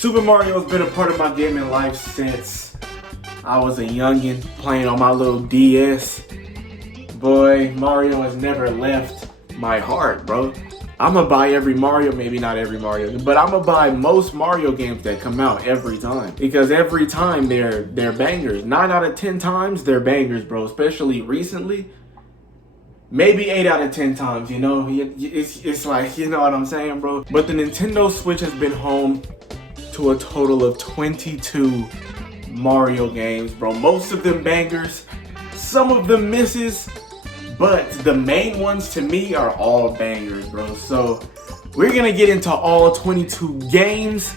Super Mario has been a part of my gaming life since I was a youngin' playing on my little DS. Boy, Mario has never left my heart, bro. I'ma buy every Mario, maybe not every Mario, but I'ma buy most Mario games that come out every time. Because every time they're bangers. 9 out of 10 times, they're bangers, bro. Especially recently. Maybe 8 out of 10 times, you know? It's like, you know what I'm saying, bro? But the Nintendo Switch has been home to a total of 22 Mario games, bro. Most of them bangers, some of them misses, but the main ones to me are all bangers, bro. So we're gonna get into all 22 games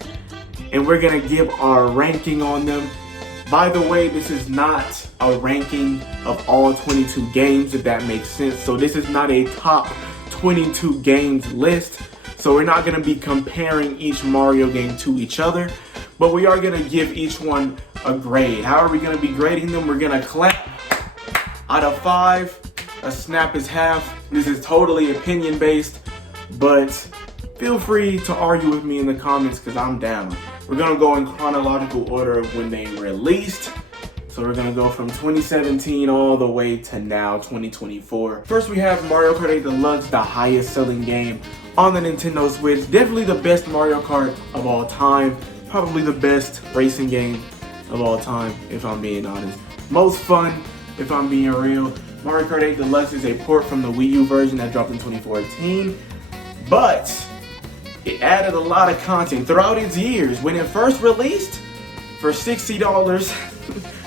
and we're gonna give our ranking on them. By the way, this is not a ranking of all 22 games, if that makes sense. So this is not a top 22 games list. So we're not gonna be comparing each Mario game to each other, but we are gonna give each one a grade. How are we gonna be grading them? We're gonna clap out of 5. A snap is half. This is totally opinion based, but feel free to argue with me in the comments because I'm down. We're gonna go in chronological order of when they released. So we're gonna go from 2017 all the way to now, 2024. First we have Mario Kart 8 Deluxe, the highest selling game on the Nintendo Switch. Definitely the best Mario Kart of all time. Probably the best racing game of all time, if I'm being honest. Most fun, if I'm being real. Mario Kart 8 Deluxe is a port from the Wii U version that dropped in 2014. But it added a lot of content throughout its years. When it first released, for $60,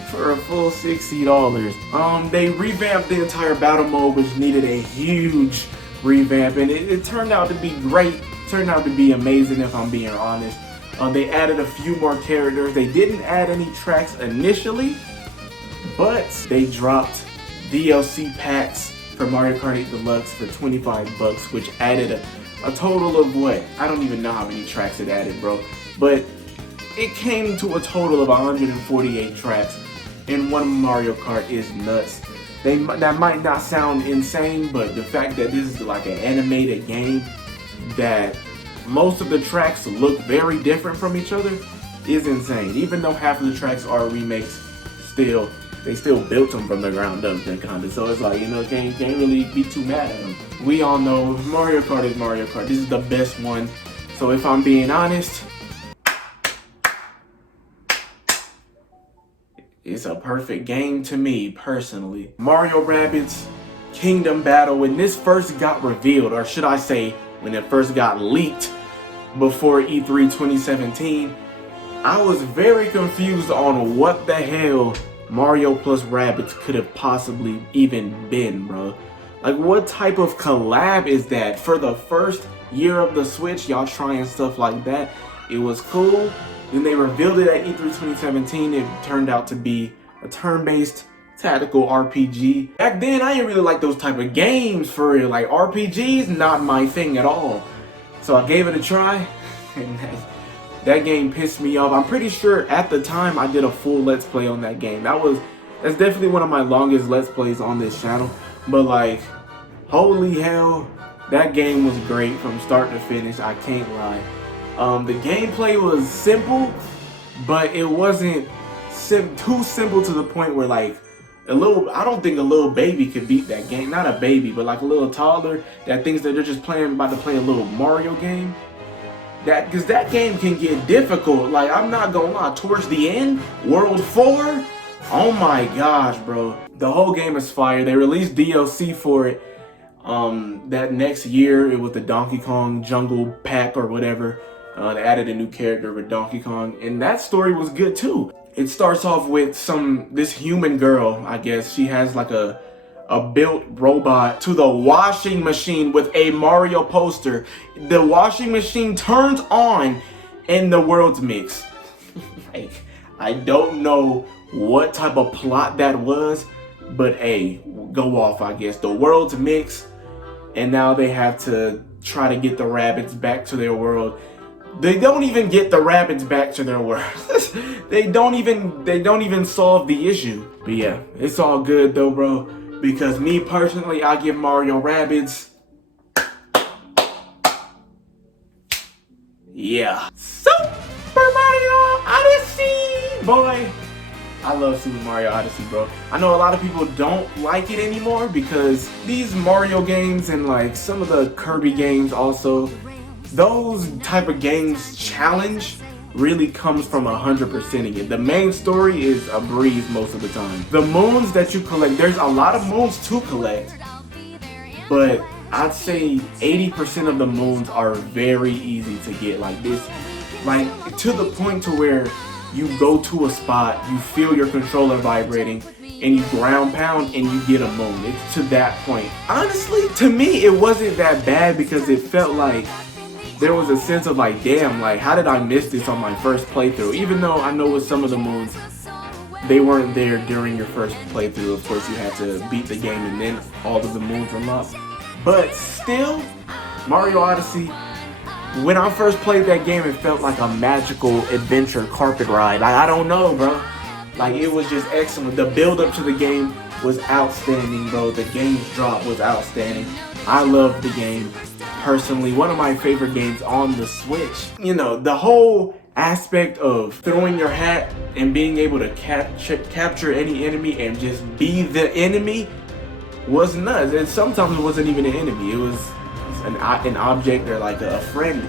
for a full $60, they revamped the entire battle mode, which needed a huge revamp, and it turned out to be great. Turned out to be amazing, if I'm being honest. They added a few more characters. They didn't add any tracks initially, but they dropped DLC packs for Mario Kart 8 Deluxe for $25, which added a total of what? I don't even know how many tracks it added, bro. But it came to a total of 148 tracks, and one Mario Kart is nuts. That might not sound insane, but the fact that this is like an animated game that most of the tracks look very different from each other is insane. Even though half of the tracks are remakes, they still built them from the ground up, kinda. So it's like, you know, can't really be too mad at them. We all know Mario Kart is Mario Kart. This is the best one. So if I'm being honest, it's a perfect game to me, personally. Mario Rabbids Kingdom Battle, when this first got revealed, or should I say, when it first got leaked before E3 2017, I was very confused on what the hell Mario plus Rabbids could have possibly even been, bro. Like, what type of collab is that? For the first year of the Switch, y'all trying stuff like that. It was cool. Then they revealed it at E3 2017. It turned out to be a turn-based tactical RPG. Back then, I didn't really like those type of games, for real. Like, RPGs, not my thing at all. So I gave it a try, and that game pissed me off. I'm pretty sure at the time I did a full Let's Play on that game. That's definitely one of my longest Let's Plays on this channel. But like, holy hell, that game was great from start to finish, I can't lie. The gameplay was simple, but it wasn't too simple to the point where like, I don't think a little baby could beat that game. Not a baby, but like a little toddler that thinks that they're just about to play a little Mario game. Because that game can get difficult. Like, I'm not gonna lie, towards the end, World 4, oh my gosh, bro. The whole game is fire. They released DLC for it that next year. It was the Donkey Kong Jungle Pack or whatever. They added a new character with Donkey Kong, and that story was good too. It starts off with this human girl, I guess. She has like a built robot to the washing machine with a Mario poster. The washing machine turns on and the world's mix. Like, I don't know what type of plot that was, but hey, go off, I guess. The world's mix, and now they have to try to get the Rabbids back to their world. They don't even get the Rabbids back to their world. they don't even solve the issue. But yeah, it's all good though, bro. Because me personally, I give Mario Rabbids, yeah, Super Mario Boy, I love Super Mario Odyssey, bro. I know a lot of people don't like it anymore because these Mario games and like some of the Kirby games also, those type of games challenge really comes from 100%ing it. The main story is a breeze most of the time. The moons that you collect, there's a lot of moons to collect, but I'd say 80% of the moons are very easy to get. Like this, like to the point to where you go to a spot, you feel your controller vibrating, and you ground pound and you get a moon. It's to that point. Honestly, to me, it wasn't that bad because it felt like there was a sense of like, damn, like how did I miss this on my first playthrough? Even though I know with some of the moons, they weren't there during your first playthrough. Of course, you had to beat the game and then all of the moons unlocked. But still, Mario Odyssey, when I first played that game, it felt like a magical adventure carpet ride. Like, I don't know, bro. Like, it was just excellent. The build up to the game was outstanding, bro. The game drop was outstanding. I loved the game. Personally, one of my favorite games on the Switch. You know, the whole aspect of throwing your hat and being able to capture any enemy and just be the enemy was nuts. And sometimes it wasn't even an enemy. It was an object or like a friend,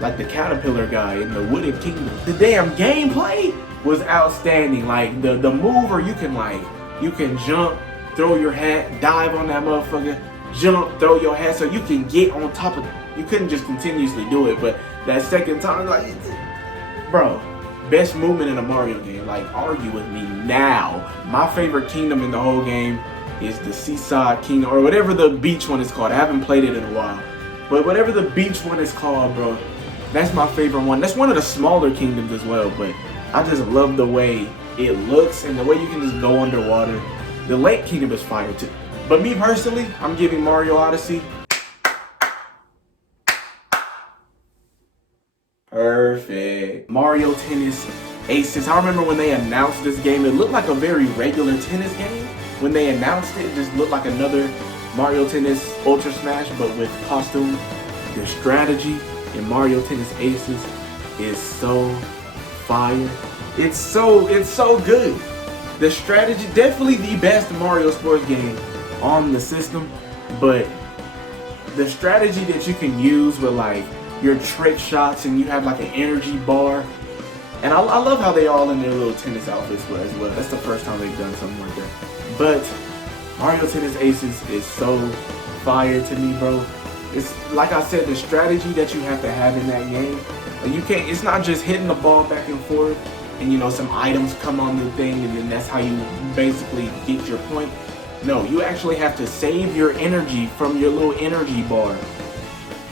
like the caterpillar guy in the Wooded Kingdom. The damn gameplay was outstanding. Like the move where you can jump, throw your hat, dive on that motherfucker, jump, throw your hat so you can get on top of it. You couldn't just continuously do it, but that second time, like, bro, best movement in a Mario game. Like, argue with me now. My favorite kingdom in the whole game is the Seaside Kingdom, or whatever the beach one is called. I haven't played it in a while, but whatever the beach one is called, bro, that's my favorite one. That's one of the smaller kingdoms as well, but I just love the way it looks and the way you can just go underwater. The Lake Kingdom is fire too. But me personally, I'm giving Mario Odyssey perfect. Mario Tennis Aces. I remember when they announced this game, it looked like a very regular tennis game. When they announced it, it just looked like another Mario Tennis Ultra Smash, but with costume. The strategy in Mario Tennis Aces is so fire. It's so good. The strategy, definitely the best Mario sports game on the system, but the strategy that you can use with like your trick shots, and you have like an energy bar, and I love how they all in their little tennis outfits as well. That's the first time they've done something like that. But Mario Tennis Aces is so fire to me, bro. It's like I said, the strategy that you have to have in that game. Like you can't. It's not just hitting the ball back and forth, and you know some items come on the thing, and then that's how you basically get your point. No, you actually have to save your energy from your little energy bar,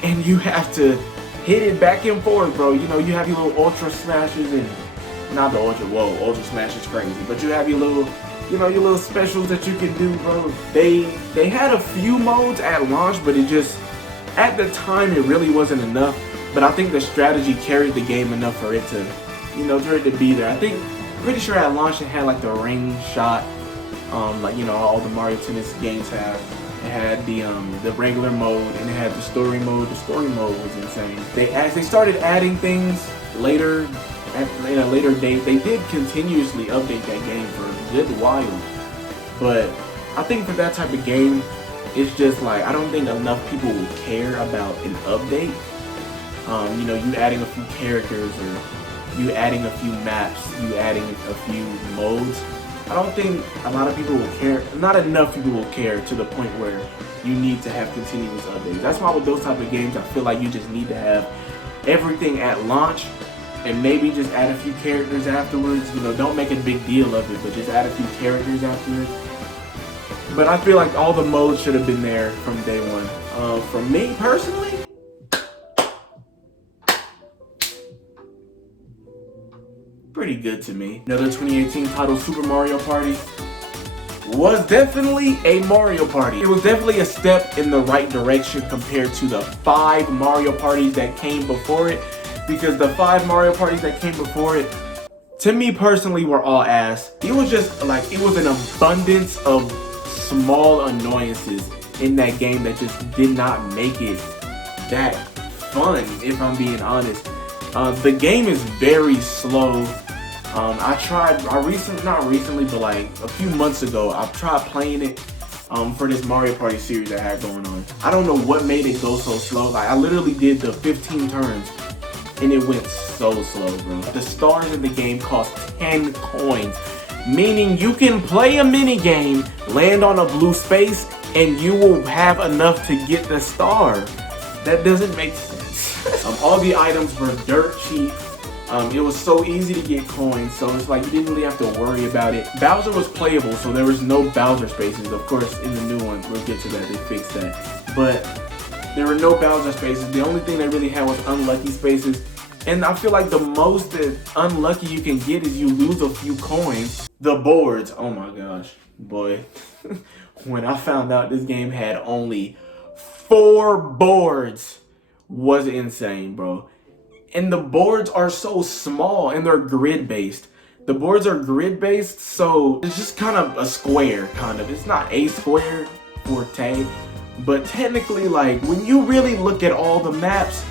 and you have to hit it back and forth, bro. You know, you have your little ultra smashes and not the ultra. Whoa, ultra smash is crazy, but you have your little. You know, your little specials that you can do, bro. They had a few modes at launch, but it just, at the time, it really wasn't enough. But I think the strategy carried the game enough for it to, you know, for it to be there. Pretty sure at launch it had like the ring shot, like, you know, all the Mario Tennis games have. It had the regular mode, and it had the story mode. The story mode was insane. As they started adding things later, at a later date, they did continuously update that game for a good while. But I think for that type of game, it's just like, I don't think enough people will care about an update. You know, you adding a few characters, or you adding a few maps, you adding a few modes. I don't think a lot of people will care. Not enough people will care to the point where you need to have continuous updates. That's why with those type of games, I feel like you just need to have everything at launch, and maybe just add a few characters afterwards. You know, don't make a big deal of it, but just add a few characters afterwards. But I feel like all the modes should have been there from day one. For me personally, pretty good to me. Another 2018 title, Super Mario Party, was definitely a Mario Party. It was definitely a step in the right direction compared to the 5 Mario Parties that came before it. Because the 5 Mario Parties that came before it, to me personally, were all ass. It was just like, it was an abundance of small annoyances in that game that just did not make it that fun, if I'm being honest. The game is very slow. not recently, but like a few months ago, I tried playing it for this Mario Party series I had going on. I don't know what made it go so slow. Like, I literally did the 15 turns and it went so slow, bro. The stars in the game cost 10 coins, meaning you can play a mini game, land on a blue space, and you will have enough to get the star. That doesn't make sense. All the items were dirt cheap. It was so easy to get coins, so it's like you didn't really have to worry about it. Bowser was playable, so there was no Bowser spaces. Of course, in the new one, we'll get to that, they fixed that. But there were no Bowser spaces. The only thing they really had was unlucky spaces. And I feel like the most that unlucky you can get is you lose a few coins. The boards, oh my gosh, boy. When I found out this game had only 4 boards, was insane, bro. And the boards are so small and they're grid based. The boards are grid based, so it's just kind of a square, kind of. It's not a square forte, but technically, like, when you really look at all the maps,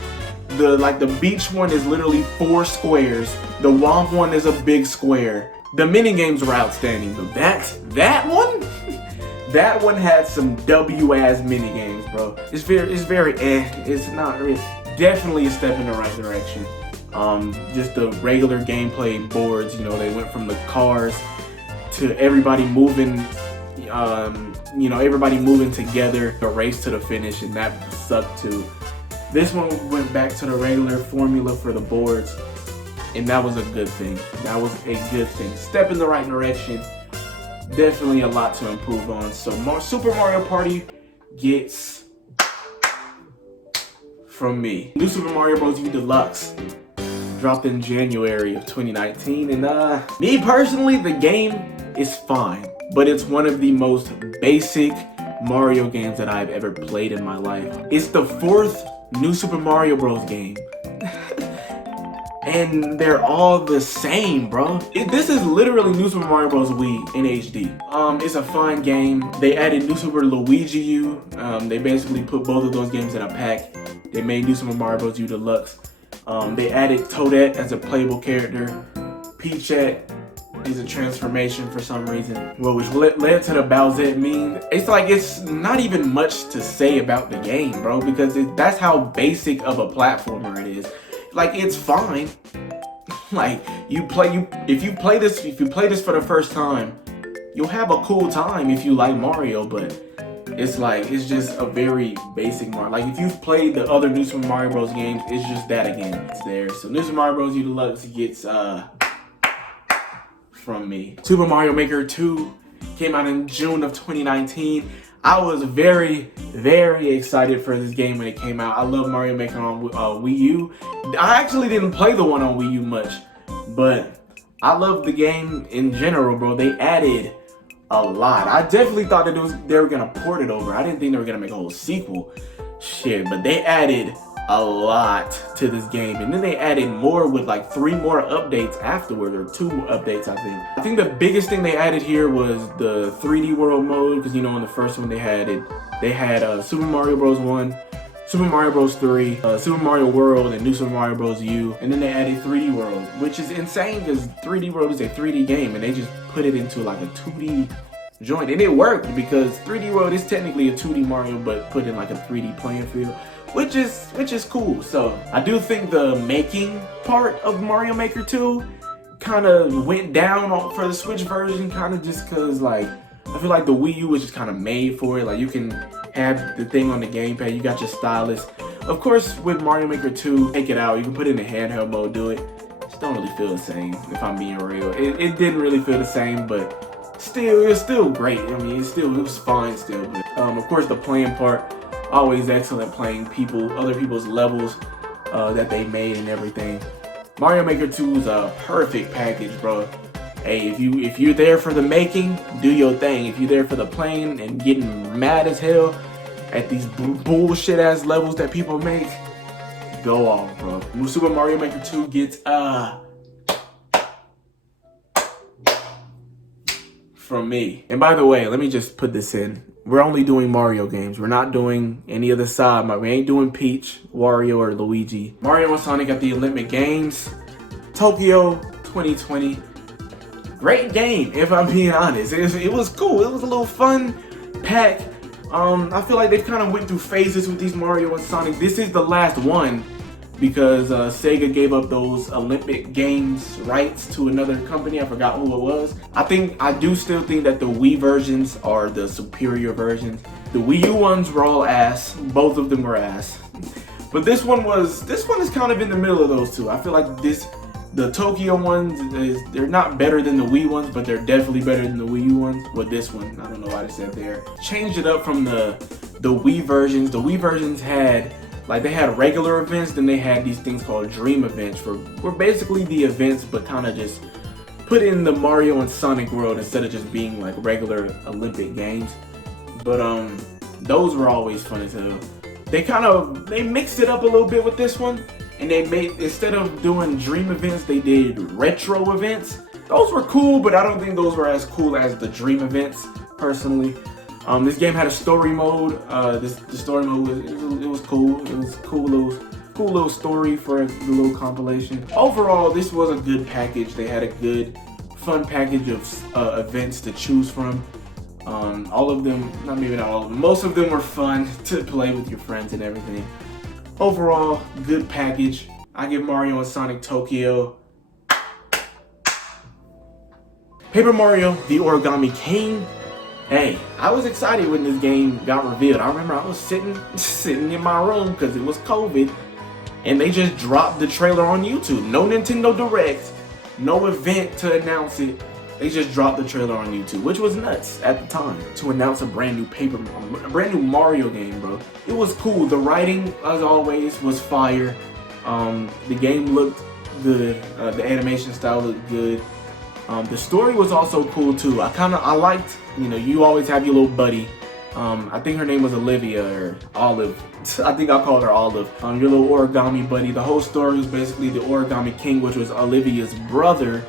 the beach one is literally 4 squares. The Womp one is a big square. The mini games were outstanding, but that one, that one had some W-ass mini games, bro. It's very It's not really. Definitely a step in the right direction. Just the regular gameplay boards, you know, they went from the cars to everybody moving, everybody moving together, a race to the finish, and that sucked too. This one went back to the regular formula for the boards, and that was a good thing. That was a good thing. Step in the right direction. Definitely a lot to improve on. So Super Mario Party gets from me. New Super Mario Bros. U Deluxe dropped in January of 2019, and me personally, the game is fine, but it's one of the most basic Mario games that I've ever played in my life. It's the 4th New Super Mario Bros. Game. And they're all the same, bro. This is literally New Super Mario Bros. Wii in HD. It's a fun game. They added New Super Luigi U. They basically put both of those games in a pack. They made New Super Mario Bros. U Deluxe. They added Toadette as a playable character. Peachette is a transformation for some reason, which led to the Bowsette meme. It's like, it's not even much to say about the game, bro, because that's how basic of a platformer it is. Like, it's fine. Like, if you play this for the first time, you'll have a cool time if you like Mario, but it's like, it's just a very basic Mario. Like, if you've played the other New Super Mario Bros. Games, it's just that again. It's there. So New Super Mario Bros. U Deluxe gets from me. Super Mario Maker 2 came out in June of 2019. I was very, very excited for this game when it came out. I love Mario Maker on Wii U. I actually didn't play the one on Wii U much, but I love the game in general, bro. They added a lot. I definitely thought that they were gonna port it over. I didn't think they were gonna make a whole sequel. Shit, but they added a lot to this game, and then they added more with like 3 more updates afterward, or 2 updates, I think. I think the biggest thing they added here was the 3D world mode, because, you know, in the first one they had Super Mario Bros. 1, Super Mario Bros. 3, Super Mario World, and New Super Mario Bros. U, and then they added 3D World, which is insane because 3D World is a 3D game, and they just put it into like a 2D joint, and it worked because 3D World is technically a 2D Mario, but put in like a 3D playing field, which is cool. So I do think the making part of Mario Maker 2 kind of went down for the Switch version, kind of just because, like, I feel like the Wii U was just kind of made for it. Like, you can have the thing on the gamepad, you got your stylus. Of course, with Mario Maker 2, take it out, you can put it in handheld mode, do it. Just don't really feel the same, if I'm being real. It didn't really feel the same, but still, it was still great. I mean, it was fine still. But of course, the playing part, always excellent, playing other people's levels that they made and everything. Mario Maker 2 is a perfect package, bro. Hey, if you're there for the making, do your thing. If you're there for the playing and getting mad as hell at these bullshit ass levels that people make, go off, bro. New Super Mario Maker 2 gets from me. And by the way, let me just put this in. We're only doing Mario games. We're not doing any other side. We ain't doing Peach, Wario, or Luigi. Mario and Sonic at the Olympic Games, Tokyo 2020. great game, if I'm being honest. It was cool. It was a little fun pack. I feel like they kind of went through phases with these Mario and Sonic. This is the last one because Sega gave up those Olympic Games rights to another company. I forgot who it was. I do still think that the Wii versions are the superior versions. The Wii U ones were all ass. Both of them were ass. But this one is kind of in the middle of those two. I feel like the Tokyo ones, they're not better than the Wii ones, but they're definitely better than the Wii U ones. With this one, I don't know why they said there. Changed it up from the Wii versions. The Wii versions had, like, they had regular events, then they had these things called dream events, were basically the events, but kind of just put in the Mario and Sonic world instead of just being like regular Olympic games. But those were always fun as hell. They mixed it up a little bit with this one, and they made, instead of doing dream events, they did retro events. Those were cool, but I don't think those were as cool as the dream events, personally. This game had a story mode. The story mode was cool. It was a cool little story for the little compilation. Overall, this was a good package. They had a good, fun package of events to choose from. All of them, maybe not all of them, most of them were fun to play with your friends and everything. Overall, good package. I give Mario and Sonic Tokyo. Paper Mario, the Origami King. Hey, I was excited when this game got revealed. I remember I was sitting in my room because it was COVID, and they just dropped the trailer on YouTube. No Nintendo Direct, no event to announce it. They just dropped the trailer on YouTube, which was nuts at the time to announce a brand new Mario game, bro. It was cool. The writing, as always, was fire. The game looked good. The animation style looked good. The story was also cool too. I liked, you always have your little buddy. I think her name was Olivia or Olive. I think I called her Olive. Your little origami buddy. The whole story was basically the Origami King, which was Olivia's brother,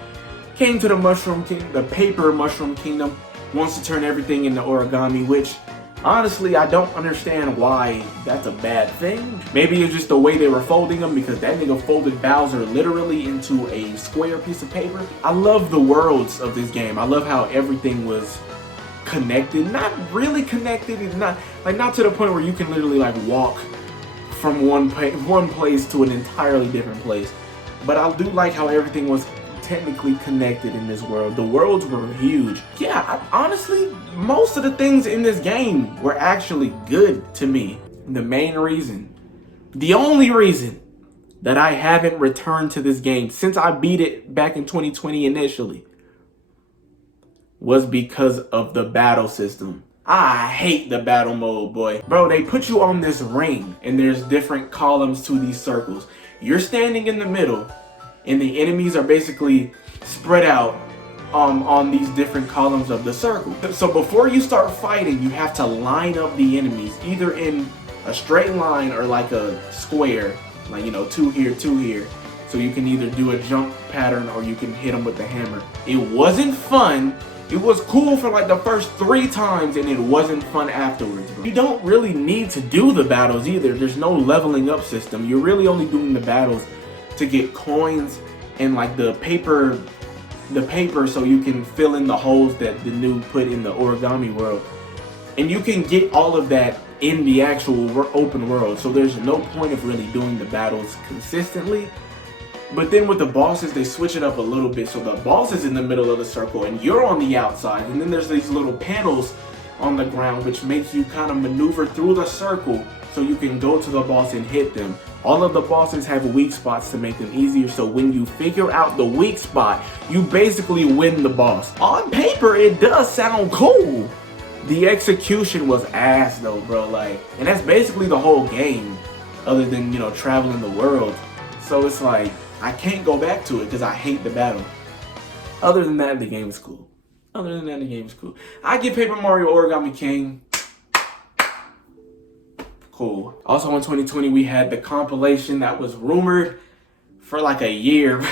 came to the paper mushroom kingdom, wants to turn everything into origami, which honestly, I don't understand why that's a bad thing. Maybe it's just the way they were folding them, because that nigga folded Bowser literally into a square piece of paper. I love the worlds of this game. I love how everything was connected. Not really connected, not to the point where you can literally like walk from one place to an entirely different place. But I do like how everything was technically connected in this world. The worlds were huge. Yeah, honestly, most of the things in this game were actually good to me. The only reason that I haven't returned to this game since I beat it back in 2020 initially was because of the battle system. I hate the battle mode, boy. Bro, they put you on this ring and there's different columns to these circles. You're standing in the middle, and the enemies are basically spread out on these different columns of the circle. So before you start fighting, you have to line up the enemies either in a straight line or like a square, like, 2 here, 2 here. So you can either do a jump pattern or you can hit them with the hammer. It wasn't fun. It was cool for like the first 3 times, and it wasn't fun afterwards, bro. You don't really need to do the battles either. There's no leveling up system. You're really only doing the battles to get coins and like the paper so you can fill in the holes that the new put in the origami world. And you can get all of that in the actual open world. So there's no point of really doing the battles consistently. But then with the bosses, they switch it up a little bit. So the boss is in the middle of the circle and you're on the outside. And then there's these little panels on the ground which makes you kind of maneuver through the circle so you can go to the boss and hit them. All of the bosses have weak spots to make them easier, so when you figure out the weak spot, you basically win the boss. On paper, it does sound cool. The execution was ass though, bro, and that's basically the whole game, other than, traveling the world. So it's like, I can't go back to it because I hate the battle. Other than that, the game is cool. I give Paper Mario Origami King. Cool. Also in 2020, we had the compilation that was rumored for like a year.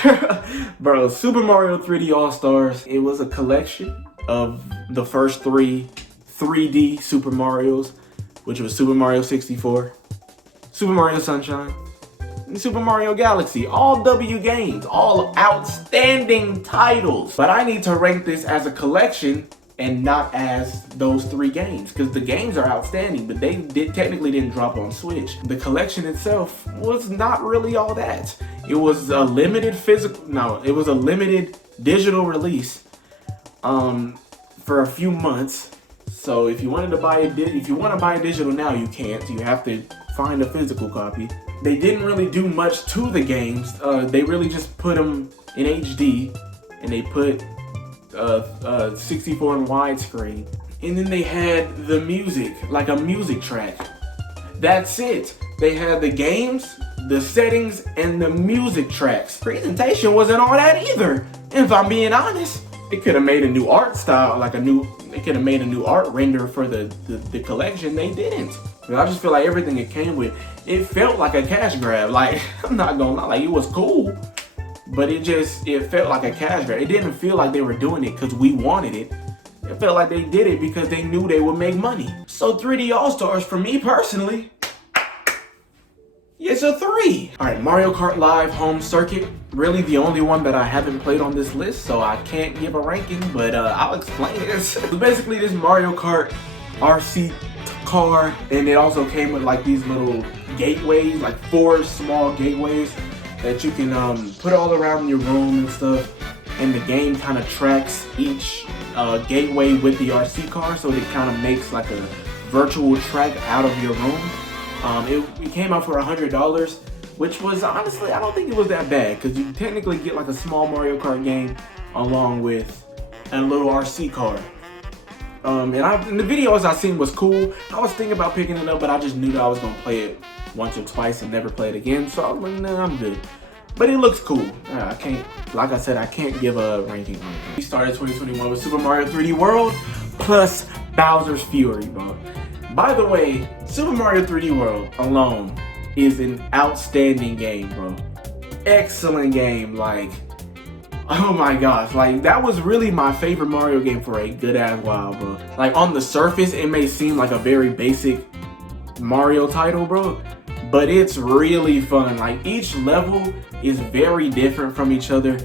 Bro, Super Mario 3D AllStars. It was a collection of the first 3 3D Super Marios, which was Super Mario 64, Super Mario Sunshine, Super Mario Galaxy, all W games, all outstanding titles. But I need to rank this as a collection and not as those 3 games, because the games are outstanding, but they technically didn't drop on Switch. The collection itself was not really all that. It was a limited it was a limited digital release for a few months. So if you wanted to buy if you want to buy a digital now, you can't. You have to find a physical copy. They didn't really do much to the games. They really just put them in HD, and they put 64 in widescreen. And then they had the music, like a music track. That's it. They had the games, the settings, and the music tracks. Presentation wasn't all that either, if I'm being honest. It could have made a new art style, they could have made a new art render for the collection. They didn't. But I just feel like everything it came with, it felt like a cash grab. Like, I'm not gonna lie, like, it was cool, but it felt like a cash grab. It didn't feel like they were doing it because we wanted it. It felt like they did it because they knew they would make money. So 3D AllStars, for me personally, it's a 3. All right, Mario Kart Live Home Circuit. Really the only one that I haven't played on this list, so I can't give a ranking, but I'll explain this. So basically, this Mario Kart RC car, and it also came with like these little gateways, like 4 small gateways that you can put all around your room and stuff. And the game kind of tracks each gateway with the RC car, so it kind of makes like a virtual track out of your room. It came out for $100, which was, honestly, I don't think it was that bad, because you technically get like a small Mario Kart game along with a little RC car. And the videos I seen was cool. I was thinking about picking it up, but I just knew that I was gonna play it once or twice and never play it again. So I was like, nah, I'm good. But it looks cool. I can't, like I said, I can't give a ranking on it. We started 2021 with Super Mario 3D World plus Bowser's Fury, bro. By the way, Super Mario 3D World alone is an outstanding game, bro. Excellent game, like, oh my gosh, like, that was really my favorite Mario game for a good ass while, bro. Like, on the surface, it may seem like a very basic Mario title, bro, but it's really fun. Like, each level is very different from each other.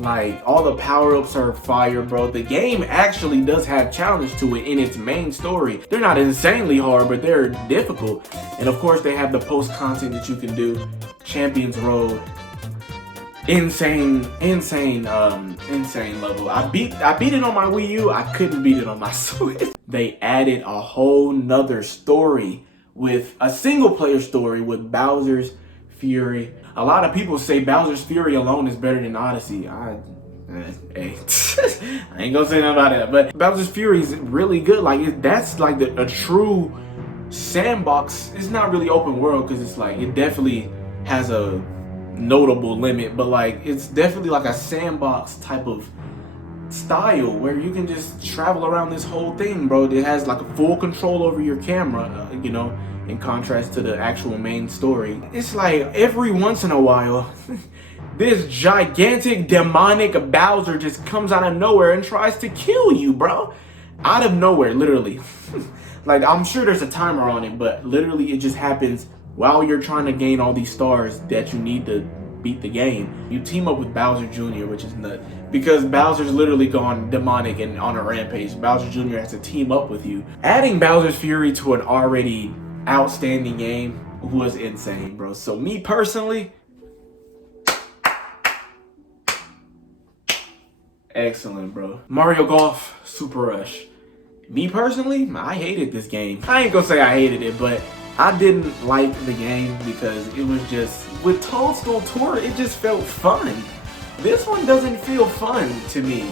Like, all the power-ups are fire, bro. The game actually does have challenge to it in its main story. They're not insanely hard, but they're difficult. And of course, they have the post-content that you can do. Champions Road. Insane level. I beat it on my Wii U. I couldn't beat it on my Switch. They added a whole nother story, with a single-player story with Bowser's Fury. A lot of people say Bowser's Fury alone is better than Odyssey. Hey, I ain't gonna say nothing about that. But Bowser's Fury is really good. Like, that's like a true sandbox. It's not really open world, because it's like, it definitely has a notable limit, but like, it's definitely like a sandbox type of style where you can just travel around this whole thing, bro. It has like a full control over your camera, you know, in contrast to the actual main story. It's like every once in a while, this gigantic demonic Bowser just comes out of nowhere and tries to kill you, bro. Out of nowhere, literally. Like, I'm sure there's a timer on it, but literally it just happens while you're trying to gain all these stars that you need to beat the game. You team up with Bowser Jr., which is nuts, because Bowser's literally gone demonic and on a rampage. Bowser Jr. has to team up with you. Adding Bowser's Fury to an already outstanding game was insane, bro. So me personally, excellent, bro. Mario Golf Super Rush. Me personally, I hated this game. I ain't gonna say I hated it, but I didn't like the game because it was just, with Toadstool Tour, it just felt fun. This one doesn't feel fun to me.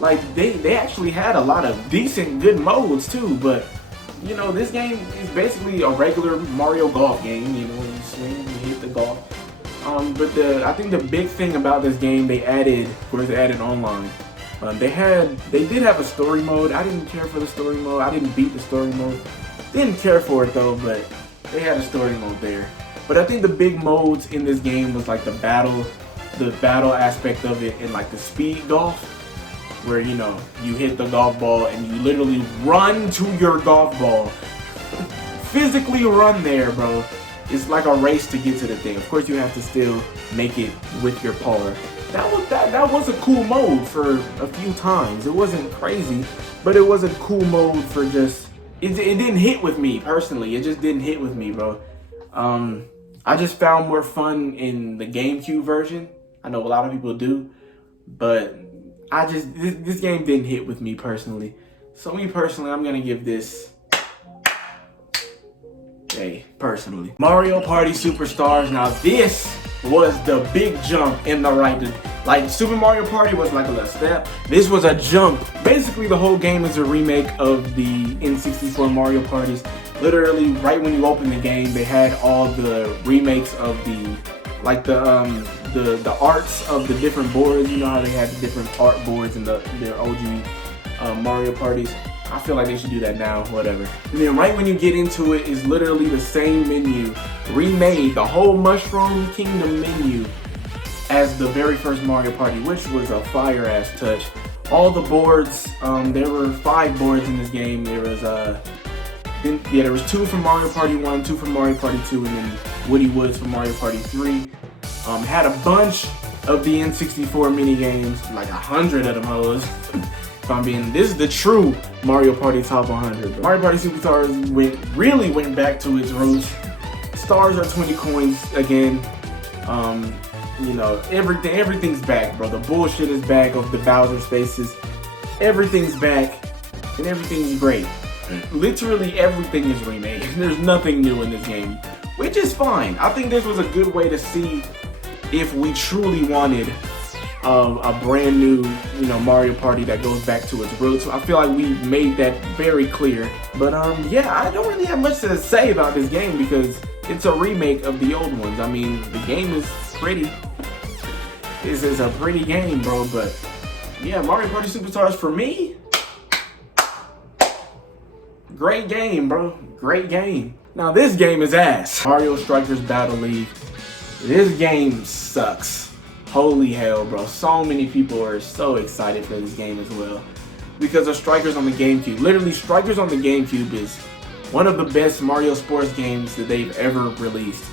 Like, they actually had a lot of decent, good modes too, but you know, this game is basically a regular Mario Golf game. You know, you swing, you hit the golf. But I think the big thing about this game, they added online. They did have a story mode. I didn't care for the story mode. I didn't beat the story mode. Didn't care for it though, but they had a story mode there. But I think the big modes in this game was like the battle aspect of it, and like the speed golf, where, you know, you hit the golf ball and you literally run to your golf ball. Physically run there, bro. it's like a race to get to the thing. Of course, you have to still make it with your par. That was a cool mode for a few times. It wasn't crazy, but it was a cool mode for just. It didn't hit with me personally. It just didn't hit with me, bro. I just found more fun in the GameCube version. I know a lot of people do, but this game didn't hit with me personally. So me personally, I'm gonna give this A personally. Mario Party Superstars. Now this was the big jump in the right. Like Super Mario Party was like a little step. This was a jump. Basically, the whole game is a remake of the N64 Mario Parties. Literally, right when you open the game, they had all the remakes of the arts of the different boards. You know how they had the different art boards in the OG Mario Parties. I feel like they should do that now, whatever. And then right when you get into it is literally the same menu, remade, the whole Mushroom Kingdom menu as the very first Mario Party, which was a fire ass touch. All the boards, there were 5 boards in this game. There was there was 2 from Mario Party 1, 2 from Mario Party 2, and then Woody Woods from Mario Party 3. Had a bunch of the N64 mini games, like 100 of them hoes. This is the true Mario Party Top 100. Mario Party Superstars really went back to its roots. Stars are 20 coins again. You know, everything's back, bro. The bullshit is back of the Bowser spaces. Everything's back, and everything's great. Literally everything is remade. There's nothing new in this game, which is fine. I think this was a good way to see if we truly wanted a brand new, you know, Mario Party that goes back to its roots. I feel like we made that very clear. But yeah, I don't really have much to say about this game because it's a remake of the old ones. I mean, the game is pretty. This is a pretty game, bro. But yeah, Mario Party Superstars for me, great game, bro. Great game. Now this game is ass. Mario Strikers Battle League. This game sucks. Holy hell, bro. So many people are so excited for this game as well because of Strikers on the GameCube. Literally, Strikers on the GameCube is one of the best Mario sports games that they've ever released.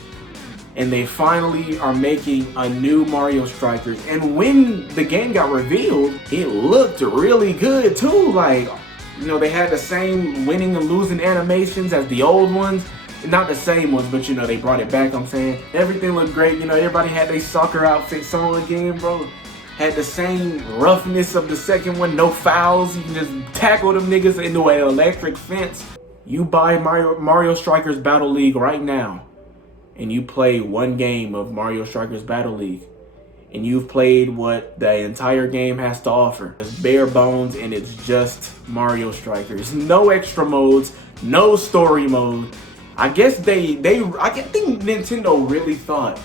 And they finally are making a new Mario Strikers. And when the game got revealed, it looked really good too. Like, you know, they had the same winning and losing animations as the old ones. Not the same ones, but you know, they brought it back, I'm saying. Everything looked great. You know, everybody had their soccer outfits on again, bro. Had the same roughness of the second one. No fouls. You can just tackle them niggas into an electric fence. You buy Mario Strikers Battle League right now, and you play one game of Mario Strikers Battle League, and you've played what the entire game has to offer. It's bare bones, and it's just Mario Strikers. No extra modes, no story mode. I guess I think Nintendo really thought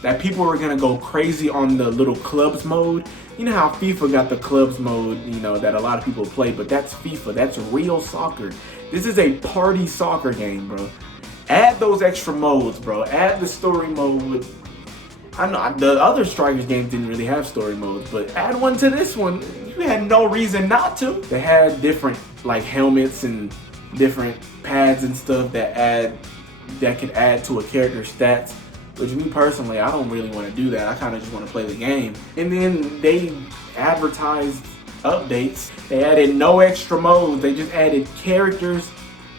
that people were gonna go crazy on the little clubs mode. You know how FIFA got the clubs mode, you know, that a lot of people play, but that's FIFA, that's real soccer. This is a party soccer game, bro. Add those extra modes, bro. Add the story mode. I know the other Strikers games didn't really have story modes, but add one to this one. You had no reason not to. They had different like helmets and different pads and stuff that could add to a character's stats, which me personally, I don't really want to do that. I kind of just want to play the game. And then they advertised updates. They added no extra modes. They just added characters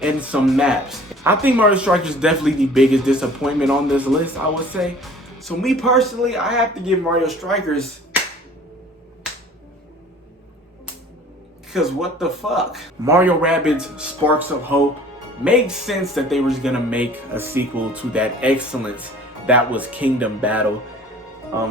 and some maps. I think Mario Strikers is definitely the biggest disappointment on this list, I would say. So me personally, I have to give Mario Strikers, because what the fuck? Mario Rabbids Sparks of Hope. Makes sense that they were gonna make a sequel to that excellence that was Kingdom Battle.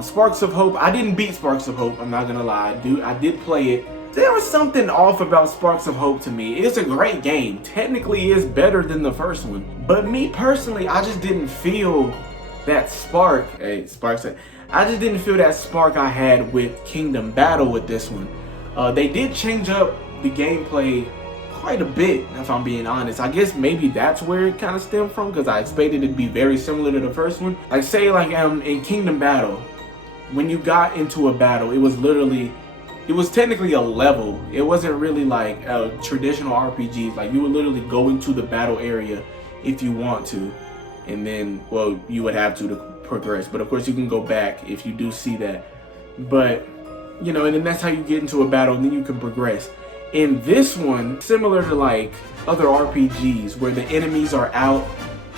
Sparks of Hope, I didn't beat Sparks of Hope, I'm not gonna lie. I did play it. There was something off about Sparks of Hope to me. It's a great game. Technically, it's better than the first one. But me personally, I just didn't feel that spark. Hey, Sparks. I just didn't feel that spark I had with Kingdom Battle with this one. They did change up the gameplay quite a bit, if I'm being honest. I guess maybe that's where it kind of stemmed from, because I expected it to be very similar to the first one. Like say like in Kingdom Battle, when you got into a battle, it was technically a level. It wasn't really like a traditional RPG. Like you would literally go into the battle area if you want to. and then, well, you would have to progress. But of course, you can go back if you do see that. But, you know, and then that's how you get into a battle, and then you can progress. In this one, similar to like other RPGs where the enemies are out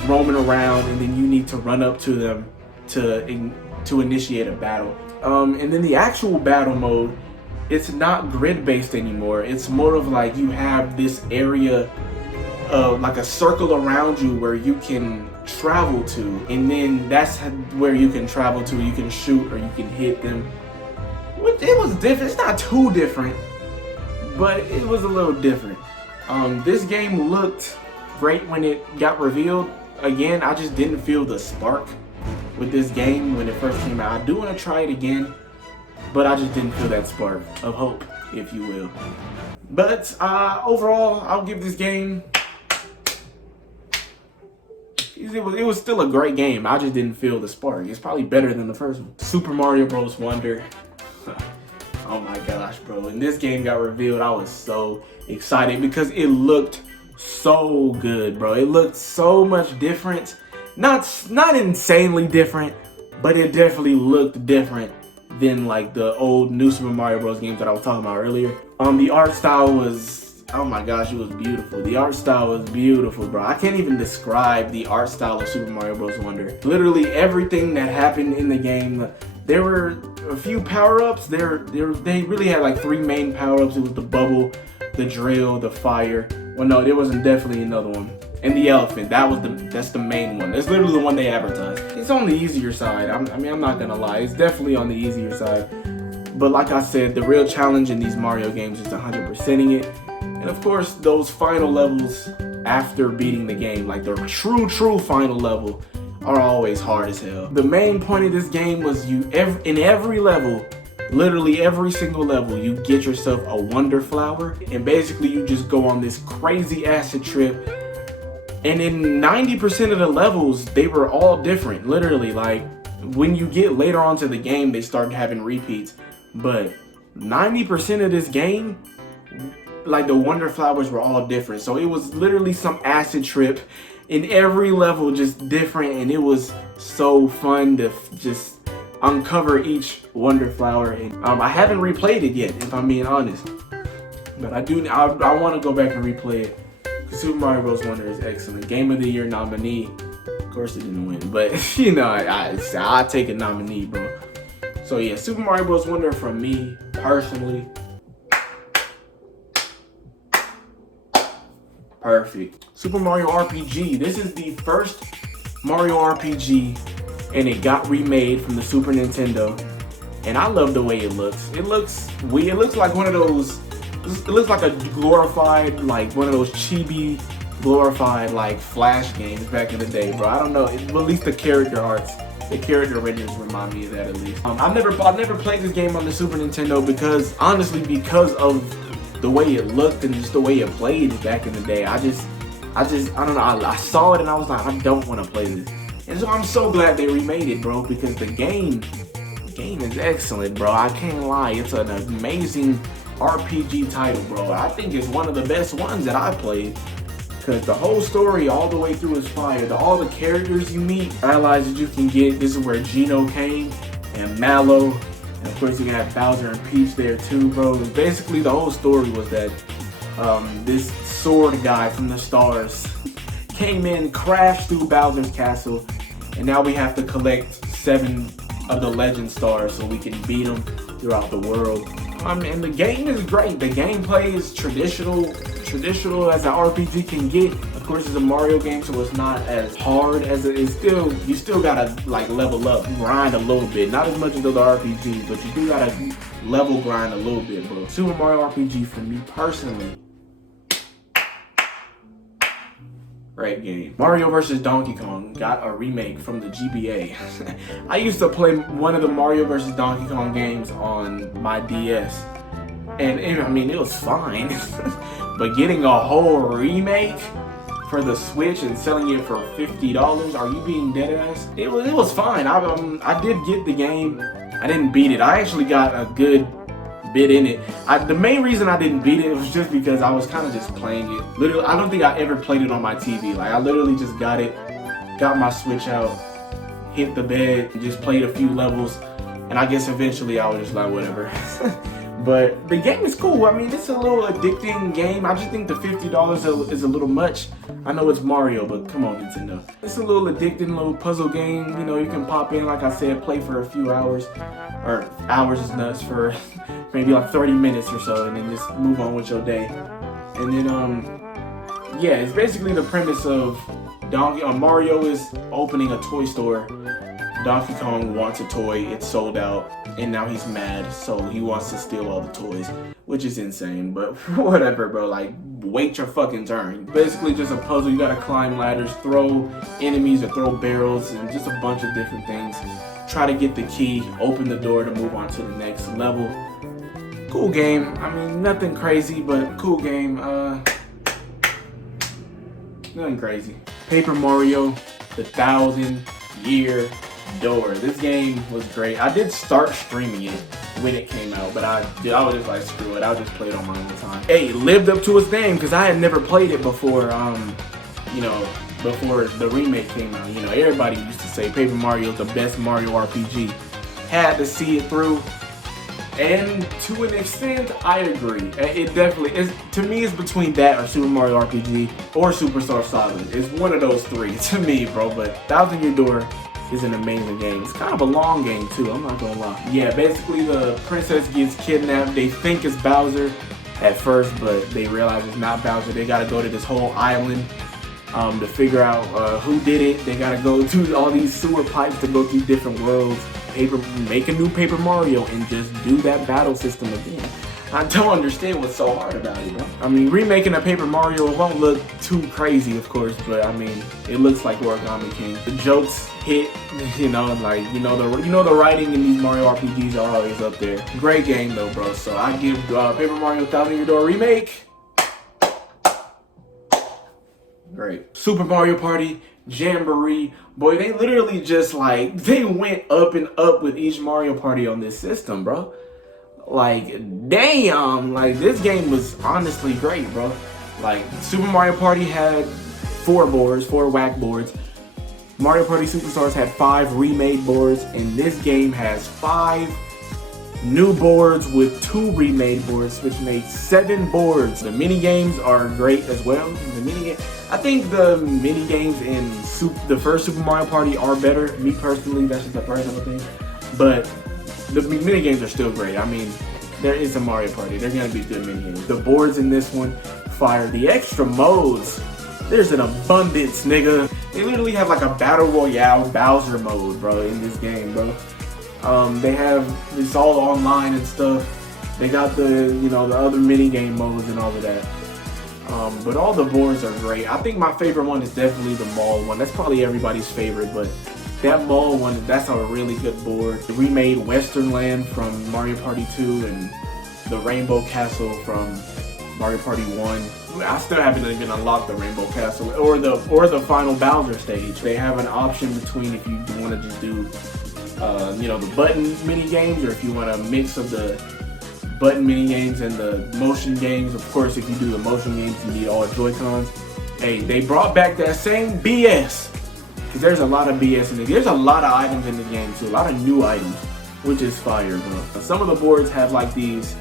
roaming around and then you need to run up to them to initiate a battle. And then the actual battle mode, it's not grid-based anymore. It's more of like you have this area, like a circle around you where you can travel to, and then that's where you can travel to. You can shoot or you can hit them. It was different. It's not too different, but it was a little different. This game looked great when it got revealed. Again, I just didn't feel the spark with this game when it first came out. I do want to try it again, but I just didn't feel that spark of hope, if you will. But overall, I'll give this game, it was still a great game. I just didn't feel the spark. It's probably better than the first one. Super Mario Bros. Wonder. Oh my gosh, bro. When this game got revealed, I was so excited because it looked so good, bro. It looked so much different. Not insanely different, but it definitely looked different than like the old New Super Mario Bros. Games that I was talking about earlier. The art style was, oh my gosh, it was beautiful. The art style was beautiful, bro. I can't even describe the art style of Super Mario Bros. Wonder. Literally everything that happened in the game. There were a few power-ups. They really had like 3 main power-ups. It was the bubble, the drill, the fire. Well, no, there wasn't definitely another one. And the elephant. That's the main one. That's literally the one they advertised. It's on the easier side. I'm not gonna lie. It's definitely on the easier side. But like I said, the real challenge in these Mario games is 100%ing it. And of course, those final levels after beating the game, like the true final level, are always hard as hell. The main point of this game was in every level, literally every single level, you get yourself a Wonder Flower, and basically you just go on this crazy acid trip. And in 90% of the levels, they were all different. Literally, like when you get later onto the game, they start having repeats. But 90% of this game, like the Wonder Flowers were all different. So it was literally some acid trip in every level, just different, and it was so fun to just uncover each Wonder Flower. And I haven't replayed it yet, if I'm being honest, but I want to go back and replay it. Super Mario Bros. Wonder is excellent. Game of the Year nominee. Of course it didn't win, but you know, I'll take a nominee, bro. So yeah, Super Mario Bros. Wonder from me personally. Perfect. Super Mario RPG. This is the first Mario RPG, and it got remade from the Super Nintendo. And I love the way it looks. It looks weird. It looks like one of those. It looks like a glorified, like one of those chibi, glorified like Flash games back in the day, bro. I don't know. At least the character arts, the character renders remind me of that at least. I've never played this game on the Super Nintendo because of the way it looked and just the way it played back in the day. I don't know. I saw it and I was like, I don't want to play this. And so I'm so glad they remade it, bro, because the game is excellent, bro. I can't lie. It's an amazing RPG title, bro. I think it's one of the best ones that I played because the whole story all the way through is fire. All the characters you meet, allies that you can get. This is where Geno came, and Mallow. And of course, you can have Bowser and Peach there too, bro. Basically, the whole story was that this sword guy from the stars came in, crashed through Bowser's castle, and now we have to collect 7 of the legend stars so we can beat them throughout the world. And the game is great. The gameplay is traditional as an RPG can get. Of course, it's a Mario game, so it's not as hard as it is. You still gotta like level up, grind a little bit. Not as much as the other RPGs, but you do gotta level grind a little bit, bro. Super Mario RPG for me personally, great game. Mario vs. Donkey Kong got a remake from the GBA. I used to play one of the Mario vs. Donkey Kong games on my DS. And I mean, it was fine. But getting a whole remake for the Switch and selling it for $50, are you being dead ass? It was fine. I did get the game. I didn't beat it. I actually got a good bit in it. The main reason I didn't beat it was just because I was kind of just playing it. Literally, I don't think I ever played it on my TV. Like, I literally just got it got my Switch out, hit the bed, and just played a few levels. And I guess eventually I was just like, whatever. But the game is cool. I mean, it's a little addicting game. I just think the $50 is a little much. I know it's Mario, but come on, Nintendo. It's a little addicting little puzzle game. You know, you can pop in, like I said, play for a few hours. Or hours is nuts, for maybe like 30 minutes or so, and then just move on with your day. And then, yeah, it's basically the premise of Mario is opening a toy store. Donkey Kong wants a toy, it's sold out, and now he's mad, so he wants to steal all the toys, which is insane, but whatever, bro. Like, wait your fucking turn. Basically just a puzzle. You gotta climb ladders, throw enemies or throw barrels, and just a bunch of different things. Try to get the key, open the door to move on to the next level. Cool game. I mean, nothing crazy, but cool game. Nothing crazy. Paper Mario, the 1,000-year door. This game was great. I did start streaming it when it came out, but I was just like, screw it, I'll just play it on my own time. Hey, it lived up to its name, because I had never played it before, you know, before the remake came out. You know, everybody used to say Paper Mario is the best Mario RPG. Had to see it through, and to an extent, I agree. It definitely is. To me, it's between that or Super Mario RPG or Superstar Saga. It's one of those three to me, bro. But 1,000-Year Door is an amazing game. It's kind of a long game too, I'm not gonna lie. Yeah, basically the princess gets kidnapped. They think it's Bowser at first, but they realize it's not Bowser. They gotta go to this whole island to figure out who did it. They gotta go to all these sewer pipes to go through different worlds, make a new Paper Mario, and just do that battle system again. I don't understand what's so hard about it, bro. I mean, remaking a Paper Mario, it won't look too crazy, of course, but I mean, it looks like Origami King. The jokes hit, you know, like, you know the writing in these Mario RPGs are always up there. Great game though, bro. So I give Paper Mario 1,000-Year Door remake. Great. Super Mario Party, Jamboree, boy, they literally just like, they went up and up with each Mario Party on this system, bro. Like, damn, like, this game was honestly great, bro. Like, Super Mario Party had 4 whack boards. Mario Party Superstars had 5 remade boards, and this game has 5 new boards with 2 remade boards, which makes 7 boards. The mini games are great as well. I think the mini games in the first Super Mario Party are better. Me personally, that's just a personal thing. But the mini games are still great. I mean, there is a Mario Party. They're gonna be good mini games. The boards in this one, fire. The extra modes, there's an abundance, nigga. They literally have like a battle royale Bowser mode, bro, in this game, bro. It's all online and stuff. They got the, you know, the other mini game modes and all of that. But all the boards are great. I think my favorite one is definitely the mall one. That's probably everybody's favorite, but that mall one, that's a really good board. The remade Western Land from Mario Party 2 and the Rainbow Castle from Mario Party 1. I still haven't even unlocked the Rainbow Castle or the final Bowser stage. They have an option between if you want to just do you know, the button mini games, or if you want a mix of the button mini games and the motion games. Of course, if you do the motion games, you need all Joy-Cons. Hey, they brought back that same BS, because there's a lot of BS in it. There's a lot of items in the game too, a lot of new items, which is fire, bro. Some of the boards have like these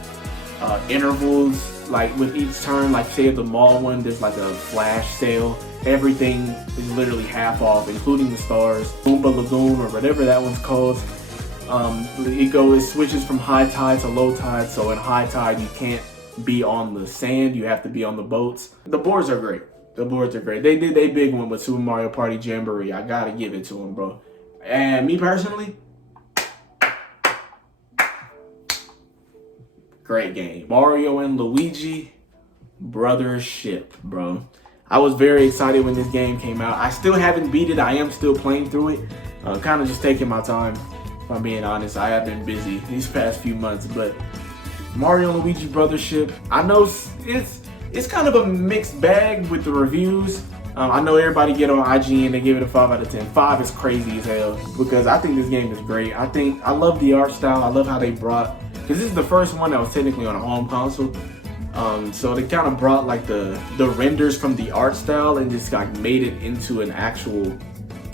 intervals, like with each turn. Like say at the mall one, there's like a flash sale. Everything is literally half off, including the stars. Oompa Lagoon, or whatever that one's called. It switches from high tide to low tide. So in high tide, you can't be on the sand, you have to be on the boats. The boards are great. The boards are great. They did a big one with Super Mario Party Jamboree. I gotta give it to them, bro. And me personally, great game. Mario and Luigi, Brothership, bro. I was very excited when this game came out. I still haven't beat it. I am still playing through it. Kind of just taking my time, if I'm being honest. I have been busy these past few months, but Mario and Luigi Brothership, I know it's kind of a mixed bag with the reviews. I know everybody get on IGN, they give it a 5 out of 10. 5 is crazy as hell, because I think this game is great. I love the art style. I love how they brought, because this is the first one that was technically on a home console. So they kind of brought like the renders from the art style and just like made it into an actual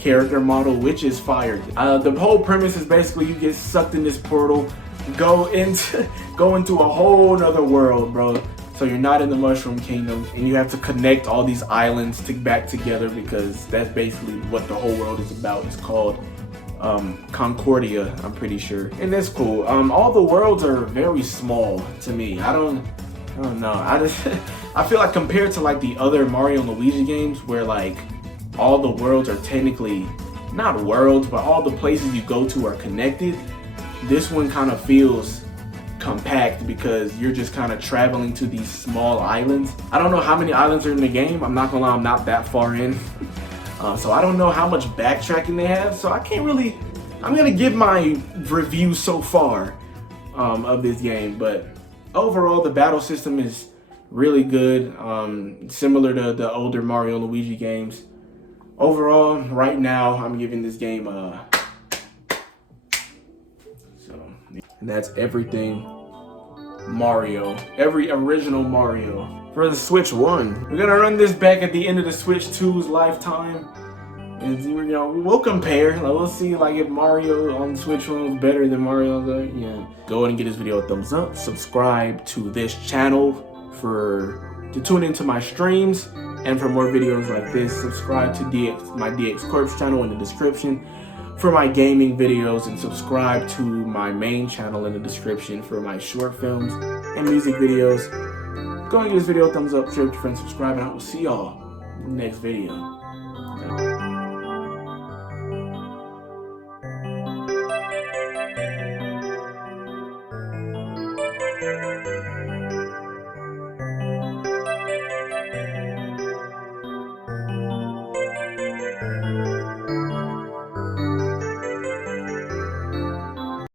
character model, which is fire. The whole premise is basically you get sucked in this portal, go into a whole nother world, bro. So you're not in the Mushroom Kingdom, and you have to connect all these islands back together, because that's basically what the whole world is about. It's called Concordia, I'm pretty sure, and that's cool. All the worlds are very small to me. I don't know. I feel like compared to like the other Mario and Luigi games, where like all the worlds are technically not worlds, but all the places you go to are connected. This one kind of feels compact because you're just kind of traveling to these small islands. I don't know how many islands are in the game. I'm not gonna lie, I'm not that far in. So I don't know how much backtracking they have. So I can't really, I'm gonna give my review so far of this game. But overall, the battle system is really good. Similar to the older Mario and Luigi games. Overall, right now, I'm giving this game a... And that's everything Mario, every original Mario. For the Switch 1, we're gonna run this back at the end of the Switch 2's lifetime, and you know, we'll compare. Like, we'll see like if Mario on Switch 1 was better than Mario on the, yeah. Go ahead and give this video a thumbs up. Subscribe to this channel to tune into my streams, and for more videos like this, subscribe to my DX Corpse channel in the description for my gaming videos, and subscribe to my main channel in the description for my short films and music videos. Go and give this video a thumbs up, share with your friends, subscribe, and I will see y'all in the next video.